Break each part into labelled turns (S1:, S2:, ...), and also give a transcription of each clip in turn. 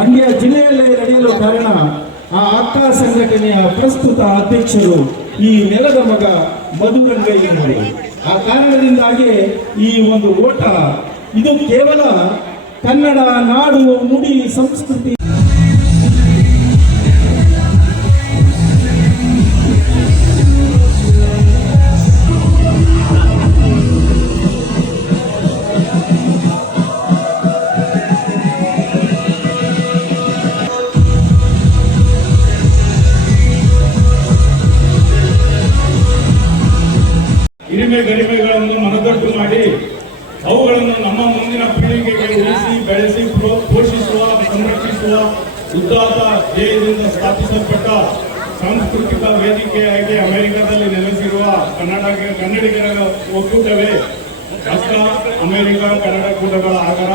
S1: ಮಂಡ್ಯ ಜಿಲ್ಲೆಯಲ್ಲೇ ನಡೆಯಲು ಕಾರಣ ಆ ಅಕ್ಕ ಸಂಘಟನೆಯ ಪ್ರಸ್ತುತ ಅಧ್ಯಕ್ಷರು ಈ ನೆಲದ ಮಗ ಮಧುರಂಗಯ್ಯನವರು ಆ ಕಾರಣದಿಂದಾಗಿ ಈ ಒಂದು ಓಟ, ಇದು ಕೇವಲ ಕನ್ನಡ ನಾಡು ನುಡಿ ಸಂಸ್ಕೃತಿ
S2: ಹಿರಿಮೆ ಗರಿಮೆಗಳನ್ನು ಮನದಟ್ಟು ಮಾಡಿ ಅವುಗಳನ್ನು ನಮ್ಮ ಮುಂದಿನ ಪೀಳಿಗೆಗೆ ಉಳಿಸಿ, ಬೆಳೆಸಿ ಪೋಷಿಸುವ, ಸಂರಕ್ಷಿಸುವ ಉದ್ದಾತ ಧ್ಯೇಯದಿಂದ ಸ್ಥಾಪಿಸಲ್ಪಟ್ಟ ಸಾಂಸ್ಕೃತಿಕ ವೇದಿಕೆಯಾಗಿ ಅಮೆರಿಕದಲ್ಲಿ ನೆಲೆಸಿರುವ ಕನ್ನಡ ಕನ್ನಡಿಗರ ಒಕ್ಕೂಟವೇ ಅಕ್ಕ ಅಮೆರಿಕ, ಕನ್ನಡ ಕೂಟಗಳ ಆಗರ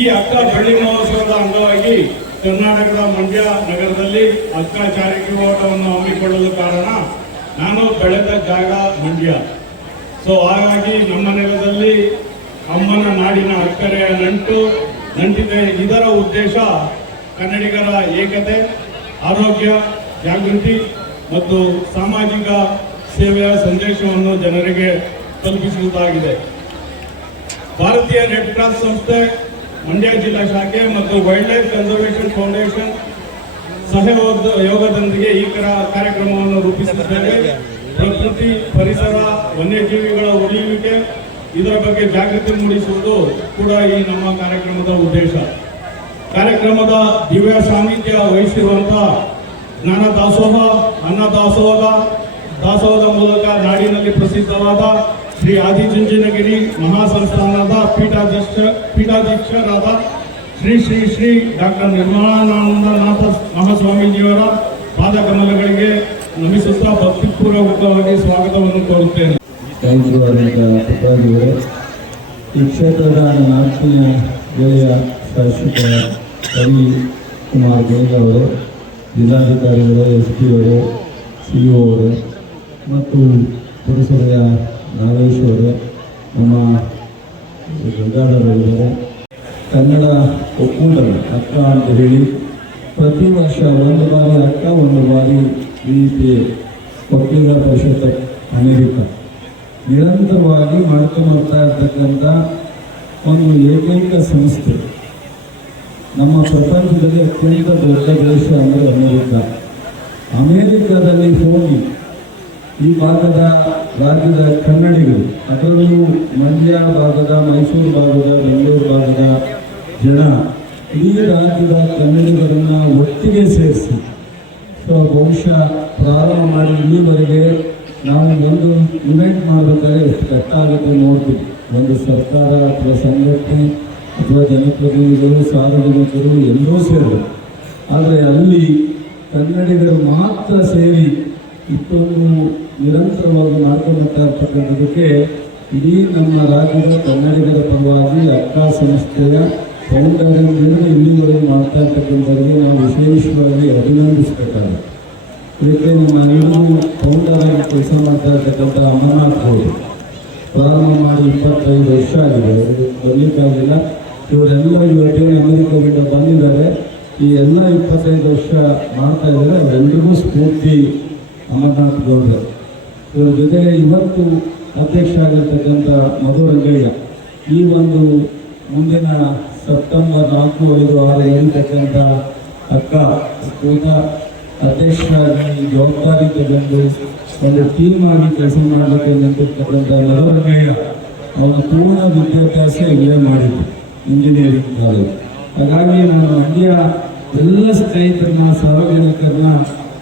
S2: ಈ ಅಕ್ಕ ಬಳ್ಳಿ ಮಹೋತ್ಸವದ ಅಂಗವಾಗಿ ಕರ್ನಾಟಕದ ಮಂಡ್ಯ ನಗರದಲ್ಲಿ ಅಕ್ಕ ಚಾರಿಟಿ ಓಟವನ್ನು ಹಮ್ಮಿಕೊಳ್ಳಲು ಕಾರಣ ನಾನು ಬೆಳೆದ ಜಾಗ ಮಂಡ್ಯ. ಸೊ ಹಾಗಾಗಿ ನಮ್ಮ ನೆಲದಲ್ಲಿ ಅಮ್ಮನ ನಾಡಿನ ಅಕ್ಕರೆಯ ನಂಟು, ನಂಟಿದೆ ಇದರ ಉದ್ದೇಶ ಕನ್ನಡಿಗರ ಏಕತೆ, ಆರೋಗ್ಯ, ಜಾಗೃತಿ ಮತ್ತು ಸಾಮಾಜಿಕ ಸೇವೆಯ ಸಂದೇಶವನ್ನು ಜನರಿಗೆ ತಲುಪಿಸುವುದಾಗಿದೆ. ಭಾರತೀಯ ರೆಡ್ ಕ್ರಾಸ್ ಸಂಸ್ಥೆ, ಮಂಡ್ಯ ಜಿಲ್ಲಾ ಶಾಖೆ ಮತ್ತು ವೈಲ್ಡ್ ಲೈಫ್ ಕನ್ಸರ್ವೇಷನ್ ಫೌಂಡೇಶನ್ ಸಹಯೋಗ ಯೋಗದೊಂದಿಗೆ ಈ ಕರ- ಕಾರ್ಯಕ್ರಮವನ್ನು ರೂಪಿಸಿದ್ದೇವೆ ಪ್ರಕೃತಿ ಪರಿಸರ ವನ್ಯಜೀವಿಗಳ ಉಳಿಯುವಿಕೆ, ಇದರ ಬಗ್ಗೆ ಜಾಗೃತಿ ಮೂಡಿಸುವುದು ಕೂಡ ಈ ನಮ್ಮ ಕಾರ್ಯಕ್ರಮದ ಉದ್ದೇಶ. ಕಾರ್ಯಕ್ರಮದ ದಿವ್ಯ ಸಾನ್ನಿಧ್ಯ ವಹಿಸಿರುವಂತಹ ಜ್ಞಾನ ದಾಸೋಹ, ಅನ್ನ ದಾಸೋಹ, ದಾಸೋಹದ ಮೂಲಕ ನಾಡಿನಲ್ಲಿ ಪ್ರಸಿದ್ಧವಾದ ಶ್ರೀ ಆದಿಚುಂಚನಗಿರಿ ಮಹಾಸಂಸ್ಥಾನದ ಪೀಠಾಧ್ಯಕ್ಷ ಪೀಠಾಧ್ಯಕ್ಷರಾದ ಶ್ರೀ ಶ್ರೀ ಶ್ರೀ ಡಾಕ್ಟರ್ ನಿರ್ಮಲಾನಂದನಾಥ ಮಹಾಸ್ವಾಮೀಜಿಯವರ ಪಾದಕಮಲಗಳಿಗೆ ನಮಿಸುತ್ತಾ ಭಕ್ತಿಪೂರ್ವಕವಾಗಿ ಸ್ವಾಗತವನ್ನು ಕೋರುತ್ತೇನೆ.
S3: ಈ ಕ್ಷೇತ್ರದ ನಾಲ್ಕನೇ ಗೆಳೆಯ ಶಾಸಕ ಕವಿ ಕುಮಾರ್ ಬೇಗ ಅವರು, ಜಿಲ್ಲಾಧಿಕಾರಿಗಳು, ಎಸ್ ಪಿ ಅವರು, ಸಿ ಒ ಅವರು, ಮತ್ತು ಪುರಸಭೆಯ ನಾಗೇಶ್ ಅವರು, ನಮ್ಮ ಗಂಗಾಧರರಿದ್ದಾರೆ ಕನ್ನಡ ಒಕ್ಕೂಟದ ಅಕ್ಕ ಅಂತ ಹೇಳಿ ಪ್ರತಿ ವರ್ಷ ಒಂದು ಬಾರಿ ಅಕ್ಕ, ಒಂದು ಬಾರಿ ಈ ರೀತಿ ಒಕ್ಕಲಿಗರ ಪರಿಷತ್ ಅಮೇರಿಕ ನಿರಂತರವಾಗಿ ಮಾಡ್ಕೊಂಡು ಇರ್ತಕ್ಕಂಥ ಒಂದು ಏಕೈಕ ಸಂಸ್ಥೆ. ನಮ್ಮ ಪ್ರಪಂಚದಲ್ಲಿ ಅತ್ಯಂತ ದೊಡ್ಡ ದೇಶ ಅಂದರೆ ಅಮೆರಿಕ ಅಮೆರಿಕದಲ್ಲಿ ಹೋಗಿ ಈ ಭಾಗದ ರಾಜ್ಯದ ಕನ್ನಡಿಗರು, ಅದರಲ್ಲೂ ಮಂಡ್ಯ ಭಾಗದ, ಮೈಸೂರು ಭಾಗದ, ಬೆಂಗಳೂರು ಭಾಗದ ಜನ ಈ ರಾಜ್ಯದ ಕನ್ನಡಿಗರನ್ನು ಒಟ್ಟಿಗೆ ಸೇರಿಸಿ. ಸೊ ಬಹುಶಃ ಪ್ರಾರಂಭ ಮಾಡಿ ಇಲ್ಲಿವರೆಗೆ ನಾವು ಒಂದು ಇವೆಂಟ್ ಮಾಡಬೇಕಾದ್ರೆ ಎಷ್ಟು ಕಷ್ಟ ಆಗುತ್ತೆ ನೋಡ್ತೀವಿ. ಒಂದು ಸರ್ಕಾರ ಅಥವಾ ಸಂಘಟನೆ ಅಥವಾ ಜನಪ್ರತಿನಿಧಿಗಳು, ಸಾರ್ವಜನಿಕರು ಎಲ್ಲರೂ ಸೇರಬೇಕು. ಆದರೆ ಅಲ್ಲಿ ಕನ್ನಡಿಗರು ಮಾತ್ರ ಸೇರಿ ಇಷ್ಟೊಂದು ನಿರಂತರವಾಗಿ ಮಾಡ್ಕೊಂಡು ಬರ್ತಾ ಇರ್ತಕ್ಕಂಥದಕ್ಕೆ ಇಡೀ ನಮ್ಮ ರಾಜ್ಯದ ಕನ್ನಡಿಗರ ಪರವಾಗಿ ಅಕ್ಕ ಸಂಸ್ಥೆಯ ಫೌಂಡರಿಂದ ಇಲ್ಲಿವರೆಗೆ ಮಾಡ್ತಾ ಇರ್ತಕ್ಕಂಥವ್ರಿಗೆ ನಾವು ವಿಶೇಷವಾಗಿ ಅಭಿನಂದಿಸಬೇಕಾಗುತ್ತೆ ಇದಕ್ಕೆ ನಮ್ಮ ಎಲ್ಲರೂ ಫೌಂಡರ್ ಆಗಿ ಕೆಲಸ ಮಾಡ್ತಾ ಇರ್ತಕ್ಕಂಥ ಅಮರನಾಥ್ ಅವರು. ಪ್ರಾರಂಭ ಮಾಡಿ ಇಪ್ಪತ್ತೈದು ವರ್ಷ ಆಗಿದೆ ಬರಲಿಕ್ಕಾಗಲಿಲ್ಲ ಇವರೆಲ್ಲ ಇವತ್ತೇನು ಅಮೆರಿಕದಿಂದ ಬಂದಿದ್ದಾರೆ. ಈ ಎಲ್ಲ ಇಪ್ಪತ್ತೈದು ವರ್ಷ ಮಾಡ್ತಾ ಇದ್ದಾರೆ ಅವರೆಲ್ಲರಿಗೂ ಸ್ಫೂರ್ತಿ ಅಮರನಾಥ್ ಗೌಡರು. ಇವ್ರ ಜೊತೆಗೆ ಇವತ್ತು ಅಧ್ಯಕ್ಷ ಆಗಿರ್ತಕ್ಕಂಥ ಮಧುರಂಗಯ್ಯ ಈ ಒಂದು ಮುಂದಿನ ಸೆಪ್ಟೆಂಬರ್ ನಾಲ್ಕು ಐದು ಆರು ಏಳ್ತಕ್ಕಂಥ ಅಕ್ಕ ಕೂಟ ಅಧ್ಯಕ್ಷರಾಗಿ ಜವಾಬ್ದಾರಿ ತಗೊಂಡು ಒಂದು ಟೀಮ್ ಆಗಿ ಕೆಲಸ ಮಾಡಬೇಕು ನಿಂತಿರ್ತಕ್ಕಂಥ ಮಧುರಂಗಯ್ಯ ಅವನ ಪೂರ್ಣ ವಿದ್ಯಾಭ್ಯಾಸ ಇಲ್ಲೇ ಮಾಡಿದ್ದು ಇಂಜಿನಿಯರಿಂಗ್ ಕಾಲೇಜ್ ಹಾಗಾಗಿ ನಾನು ಮಂಡ್ಯ ಎಲ್ಲ ಸ್ನೇಹಿತರನ್ನ, ಸಾರ್ವಜನಿಕರನ್ನ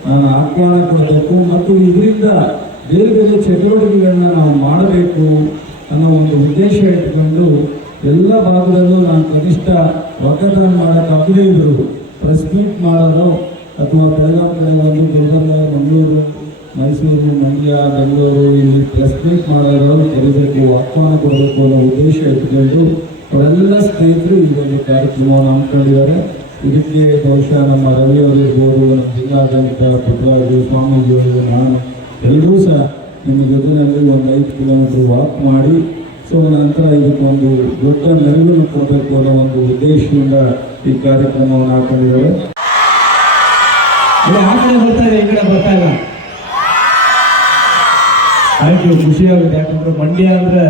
S3: ನಾನು ಆಹ್ವಾನ ಕೊಡಬೇಕು ಮತ್ತು ಇದರಿಂದ ಬೇರೆ ಬೇರೆ ಚಟುವಟಿಕೆಗಳನ್ನ ನಾವು ಮಾಡಬೇಕು ಅನ್ನೋ ಒಂದು ಉದ್ದೇಶ ಇಟ್ಕೊಂಡು ಎಲ್ಲ ಭಾಗದಲ್ಲೂ ನಾನು ಕನಿಷ್ಠ ಒಕ್ಕಟನ ಮಾಡೋಕ್ಕಾಗದೇ ಇದ್ದರು ಪ್ರೆಸ್ ಮೀಟ್ ಮಾಡೋದು ಅಥವಾ ಬೆಳಗಾವಿ ಕಡೆ ಮಂಗಳೂರು, ಮೈಸೂರು, ಮಂಡ್ಯ, ಬೆಂಗಳೂರು ಇಲ್ಲಿ ಪ್ರೆಸ್ ಮೀಟ್ ಮಾಡೋರು ಕರಿಬೇಕು ಆಹ್ವಾನ ಕೊಡಬೇಕು ಅನ್ನೋ ಉದ್ದೇಶ ಇಟ್ಕೊಂಡು ಅವರೆಲ್ಲ ಸ್ನೇಹಿತರು ಈ ಒಂದು ಕಾರ್ಯಕ್ರಮವನ್ನು ಹಮ್ಮಿಕೊಂಡಿದ್ದಾರೆ. ಇದಕ್ಕೆ ಬಹುಶಃ ನಮ್ಮ ರವಿ ಅವರು ಇರ್ಬೋದು, ನಮ್ಮ ಜಿಲ್ಲಾಡಳಿತ ಪುಟ್ಟರಾಜು ಸ್ವಾಮೀಜಿಯವರು ನಾನು ಎಲ್ಲರೂ ಸಹ ನಿಮ್ಮ ಜೊತೆಯಲ್ಲಿ ಒಂದು ಐದು ಕಿಲೋಮೀಟರ್ ವಾಕ್ ಮಾಡಿ ಸೊ ನಂತರ ಇದಕ್ಕೊಂದು ದೊಡ್ಡ ನೆರವನ್ನು ಕೊಡಬೇಕು ಅನ್ನೋ ಒಂದು ಉದ್ದೇಶದಿಂದ ಈ ಕಾರ್ಯಕ್ರಮವನ್ನು ಹಾಕೊಂಡಿದ್ದಾರೆ.
S1: ಆ ಕಡೆ ಬರ್ತಾ ಇದೆ, ಈ ಕಡೆ ಬರ್ತಾ ಇಲ್ಲ. ಆಯ್ತು ಖುಷಿ ಆಗುತ್ತೆ ಯಾಕಂದ್ರೆ ಮಂಡ್ಯ ಅಂದ್ರೆ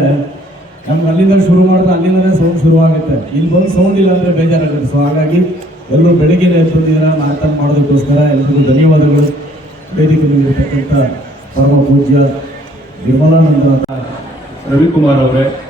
S1: ನಮ್ಗೆ ಅಲ್ಲಿಂದ ಶುರು ಮಾಡಿದ್ರೆ ಅಲ್ಲಿಂದ ಸೌಂಡ್ ಶುರು ಆಗುತ್ತೆ ಇಲ್ಲಿ ಬಂದು ಸೌಂಡ್ ಇಲ್ಲ ಅಂದ್ರೆ ಬೇಜಾರಾಗುತ್ತೆ. ಸೊ ಹಾಗಾಗಿ ಎಲ್ಲರೂ ಬೆಳಗ್ಗೆನೇ ಎತ್ತಿದ್ದೀರಾ ನಾಟಕ ಮಾಡೋದಕ್ಕೋಸ್ಕರ ಎಲ್ರಿಗೂ ಧನ್ಯವಾದಗಳು. ವೇದಿಕೆಯಲ್ಲಿ ಇರತಕ್ಕಂಥ ಪರಮ ಪೂಜ್ಯ ನಿರ್ಮಲಾನಂದ
S4: ರವಿಕುಮಾರ್ ಅವರೇ.